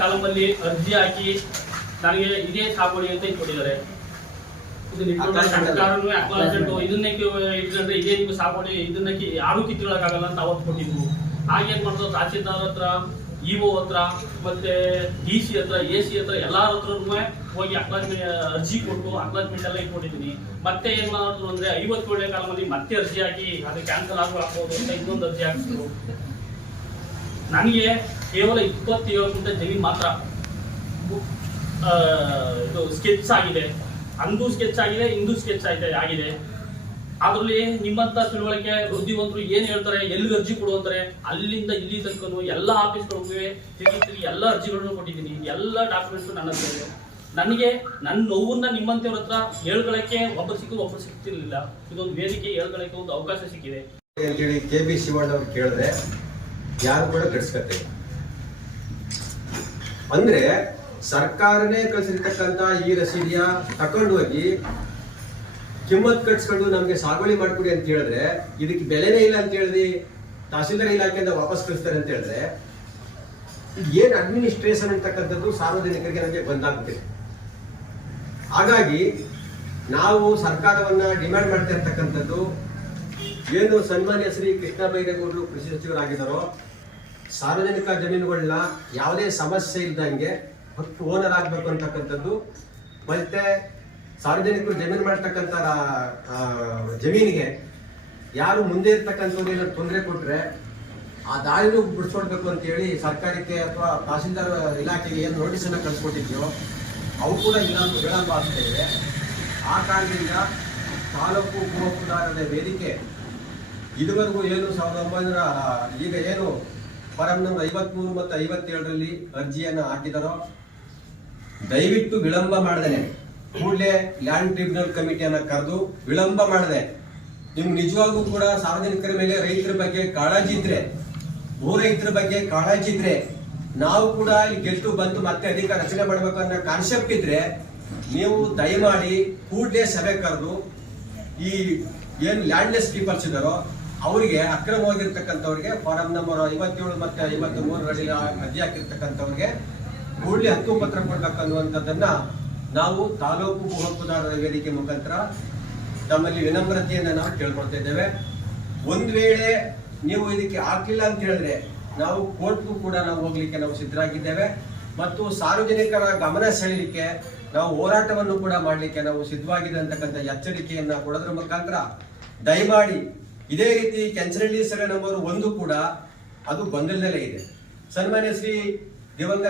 ಕಾಲಮಲ್ಲಿ ಅರ್ಜಿ ಹಾಕಿ ನನಗೆ ಇದೇ ಸಾಗುವಳಿ ಅಂತ ಇಟ್ಕೊಂಡಿದ್ದಾರೆ ಇದು ನಿಟ್ಟಿನಲ್ಲಿ ಆಕಾಶ ಮಂಡಲ. ಸರ್ಕಾರನೂ acknowledgement ಇದನ್ನೇ ಕಿ- ಇಟ್ಕೊಂಡ್ರೆ ಇದೇ ಸಾಗುವಳಿ ಇದನ್ನ ಯಾರು ಕಿತ್ಕೊಳ್ಳೋಕ್ಕಾಗಲ್ಲ ಅಂತ ಅವತ್ತು ಕೊಟ್ಟಿದ್ವು ಹಾಗೇನ್ ಮಾಡ್ತಾರೆ ತಹಸೀಲ್ದಾರ್ ಹತ್ರ ಇಒ ಹತ್ರ ಮತ್ತೆ ಡಿ ಸಿ ಹತ್ರ ಎ ಸಿ ಹತ್ರ ಎಲ್ಲಾರ ಹತ್ರನೂ ಹೋಗಿ ಅಕ್ಲಾಜ್ಮೆಂಟ್ ಅರ್ಜಿ ಕೊಟ್ಟು ಅಕ್ಲಾಜ್ಮೆಂಟ್ ಎಲ್ಲ ಇಟ್ಕೊಂಡಿದ್ದೀನಿ ಮತ್ತೆ ಏನ್ ಮಾಡಿದ್ರು ಅಂದ್ರೆ ಐವತ್ತೇಳನೇ ಕಾಲದಲ್ಲಿ ಮತ್ತೆ ಅರ್ಜಿ ಹಾಕಿ ಅದು ಕ್ಯಾನ್ಸಲ್ ಆಗೋ ಹಾಕ್ಬೋದು ಅಂತ ಇನ್ನೊಂದು ಅರ್ಜಿ ಹಾಕಿದ್ರು ನನಗೆ ಕೇವಲ ಇಪ್ಪತ್ತೇಳು ಗುಂಟೆ ಜಮೀನು ಮಾತ್ರ. ಇದು ಸ್ಕೆಚ್ ಆಗಿದೆ. ಅಂದು ಸ್ಕೆಚ್ ಆಗಿದೆ, ಇಂದು ಸ್ಕೆಚ್ ಆಗಿದೆ ಆಗಿದೆ. ಅದ್ರಲ್ಲಿ ನಿಮ್ಮಂತ ತಿಳುವಳಿಕೆ ಬುದ್ಧಿವಂತರು ಏನ್ ಹೇಳ್ತಾರೆ ಎಲ್ಲಿ ಅರ್ಜಿ ಕೊಡು ಅಂತಾರೆ ಅಲ್ಲಿಂದ ಇಲ್ಲಿ ತನಕನು ಎಲ್ಲ ಆಫೀಸ್ಗಳಿಗೆ ತಿರುಗಿ ತಿರುಗಿ ಎಲ್ಲ ಅರ್ಜಿಗಳನ್ನು ಕೊಟ್ಟಿದ್ದೀನಿ. ಎಲ್ಲ ಡಾಕ್ಯುಮೆಂಟ್ಸ್ ನನ್ನ ಹತ್ರ ನನಗೆ ನನ್ನ ನೋವನ್ನ ನಿಮ್ಮಂತವ್ರ ಹತ್ರ ಹೇಳ್ಕೊಳಕ್ಕೆ ಒಬ್ಬರು ಸಿಕ್ಕಿದ್ರು ಒಬ್ಬರು ಸಿಗ್ತಿರ್ಲಿಲ್ಲ. ಇದೊಂದು ವೇದಿಕೆ ಹೇಳ್ಕೊಳಕ್ಕೆ ಒಂದು ಅವಕಾಶ ಸಿಕ್ಕಿದೆ. ಅಂತೇಳಿ ಕೆ ಬಿ ಶಿವಣ್ಣ ಅವ್ರು ಕೇಳಿದ್ರೆ ಯಾರು ಕೂಡ ಗಡ್ಸ್ಕತ್ತೆ ಅಂದ್ರೆ ಸರ್ಕಾರನೇ ಕಳಿಸಿರ್ತಕ್ಕಂತ ಈ ರಸೀದಿಯ ತಕೊಂಡು ಹೋಗಿ ಕಿಮ್ಮತ್ ಕಟ್ಸ್ಕೊಂಡು ನಮ್ಗೆ ಸಾಗುವಳಿ ಮಾಡ್ಕೊಡಿ ಅಂತ ಹೇಳಿದ್ರೆ ಇದಕ್ಕೆ ಬೆಲೆನೇ ಇಲ್ಲ ಅಂತ ಹೇಳಿದ್ರಿ, ತಹಸೀಲ್ದಾರ್ ಇಲಾಖೆಯಿಂದ ವಾಪಸ್ ಕಳಿಸ್ತಾರೆ ಅಂತ ಹೇಳಿದ್ರೆ ಏನ್ ಅಡ್ಮಿನಿಸ್ಟ್ರೇಷನ್ ಅಂತಕ್ಕಂಥದ್ದು ಸಾರ್ವಜನಿಕರಿಗೆ ನಮಗೆ ಬಂದಾಗ್ತಿದೆ ಹಾಗಾಗಿ ನಾವು ಸರ್ಕಾರವನ್ನ ಡಿಮ್ಯಾಂಡ್ ಮಾಡ್ತಾ ಇರ್ತಕ್ಕಂಥದ್ದು ಏನು ಸನ್ಮಾನ್ಯ ಶ್ರೀ ಕೃಷ್ಣ ಬೈರೇಗೌಡರು ಕೃಷಿ ಸಚಿವರಾಗಿದ್ದಾರೋ ಸಾರ್ವಜನಿಕ ಜಮೀನುಗಳನ್ನ ಯಾವುದೇ ಸಮಸ್ಯೆ ಇಲ್ದಂಗೆ ಹಕ್ಕು ಓನರ್ ಆಗ್ಬೇಕು ಅಂತಕ್ಕಂಥದ್ದು, ಮತ್ತೆ ಸಾರ್ವಜನಿಕರು ಜಮೀನು ಮಾಡ್ತಕ್ಕಂಥ ಜಮೀನಿಗೆ ಯಾರು ಮುಂದೆ ಇರ್ತಕ್ಕಂಥವ್ರು ಏನಾದ್ರು ತೊಂದರೆ ಕೊಟ್ಟರೆ ಆ ದಾರಿನೂ ಬಿಡಿಸ್ಕೊಡ್ಬೇಕು ಅಂತ ಹೇಳಿ ಸರ್ಕಾರಕ್ಕೆ ಅಥವಾ ತಹಸೀಲ್ದಾರ್ ಇಲಾಖೆಗೆ ಏನು ನೋಟಿಸ್ ಅನ್ನ ಕಳ್ಸಿಕೊಟ್ಟಿದ್ಯೋ, ಅವು ಕೂಡ ಇನ್ನೊಂದು ವಿಳಂಬ ಆಗ್ತಾ ಇದೆ. ಆ ಕಾರಣದಿಂದ ತಾಲೂಕು ಉಪಮುಖದಾರರ ವೇದಿಕೆ ಇದುವರೆಗೂ ಏನು ಸಾವಿರದ ಒಂಬೈನೂರ, ಈಗ ಏನು ಫಾರಂ ನಂಬರ್ ಐವತ್ಮೂರು ಮತ್ತು ಐವತ್ತೇಳರಲ್ಲಿ ಅರ್ಜಿಯನ್ನು ಹಾಕಿದಾರೋ, ದಯವಿಟ್ಟು ವಿಳಂಬ ಮಾಡದೇನೆ ಕೂಡಲೇ ಲ್ಯಾಂಡ್ ಟ್ರಿಬ್ಯುನಲ್ ಕಮಿಟಿಯನ್ನು ಕರೆದು ವಿಳಂಬ ಮಾಡದೆ ನಿಮ್ಗೆ ನಿಜವಾಗೂ ಕೂಡ ಸಾರ್ವಜನಿಕರ ಮೇಲೆ ರೈತರ ಬಗ್ಗೆ ಕಾಳಜಿ ಇದ್ರೆ, ಭೂ ರೈತರ ಬಗ್ಗೆ ಕಾಳಜಿ ಇದ್ರೆ, ನಾವು ಕೂಡ ಇಲ್ಲಿ ಗೆಲ್ತು ಬಂದು ಮತ್ತೆ ಅಧಿಕಾರ ರಚನೆ ಮಾಡಬೇಕು ಅನ್ನೋ ಕಾನ್ಸೆಪ್ಟ್ ಇದ್ರೆ, ನೀವು ದಯಮಾಡಿ ಕೂಡಲೇ ಸಭೆ ಕರೆದು ಈ ಏನು ಲ್ಯಾಂಡ್ಲೆಸ್ ಪೀಪಲ್ಸ್ ಇದಾರೋ ಅವರಿಗೆ ಅಕ್ರಮವಾಗಿರ್ತಕ್ಕಂಥವ್ರಿಗೆ ಫಾರಂ ನಂಬರ್ ಐವತ್ತೇಳು ಮತ್ತೆ ಐವತ್ತ್ ಮೂರರಲ್ಲಿ ಅರ್ಜಿ ಹಾಕಿರ್ತಕ್ಕಂಥವ್ರಿಗೆ ಕೂಡಲೇ ಹಕ್ಕು ಪತ್ರ ಕೊಡ್ಬೇಕನ್ನುವಂಥದ್ದನ್ನ ನಾವು ತಾಲೂಕು ಹಕ್ಕುದಾರರ ವೇದಿಕೆ ಮುಖಾಂತರ ತಮ್ಮಲ್ಲಿ ವಿನಮ್ರತೆಯನ್ನು ನಾವು ಕೇಳ್ಕೊಳ್ತಾ ಇದ್ದೇವೆ. ಒಂದ್ ವೇಳೆ ನೀವು ಇದಕ್ಕೆ ಹಾಕಿಲ್ಲ ಅಂತ ಹೇಳಿದ್ರೆ ನಾವು ಕೋರ್ಟ್ಗೂ ಕೂಡ ನಾವು ಹೋಗ್ಲಿಕ್ಕೆ ನಾವು ಸಿದ್ಧರಾಗಿದ್ದೇವೆ. ಮತ್ತು ಸಾರ್ವಜನಿಕರ ಗಮನ ಸೆಳೆಯಲಿಕ್ಕೆ ನಾವು ಹೋರಾಟವನ್ನು ಕೂಡ ಮಾಡಲಿಕ್ಕೆ ನಾವು ಸಿದ್ಧವಾಗಿದೆ ಅಂತಕ್ಕಂಥ ಎಚ್ಚರಿಕೆಯನ್ನ ಕೊಡೋದ್ರ ಮುಖಾಂತರ ದಯಮಾಡಿ ಇದೇ ರೀತಿ ಕೆಂಚನಹಳ್ಳಿ ಸರ ನಂಬರ್ ಒಂದು ಕೂಡ ಅದು ಗೊಂದಲದಲ್ಲೇ ಇದೆ. ಸನ್ಮಾನ್ಯ ಶ್ರೀ ದಿವಂಗತ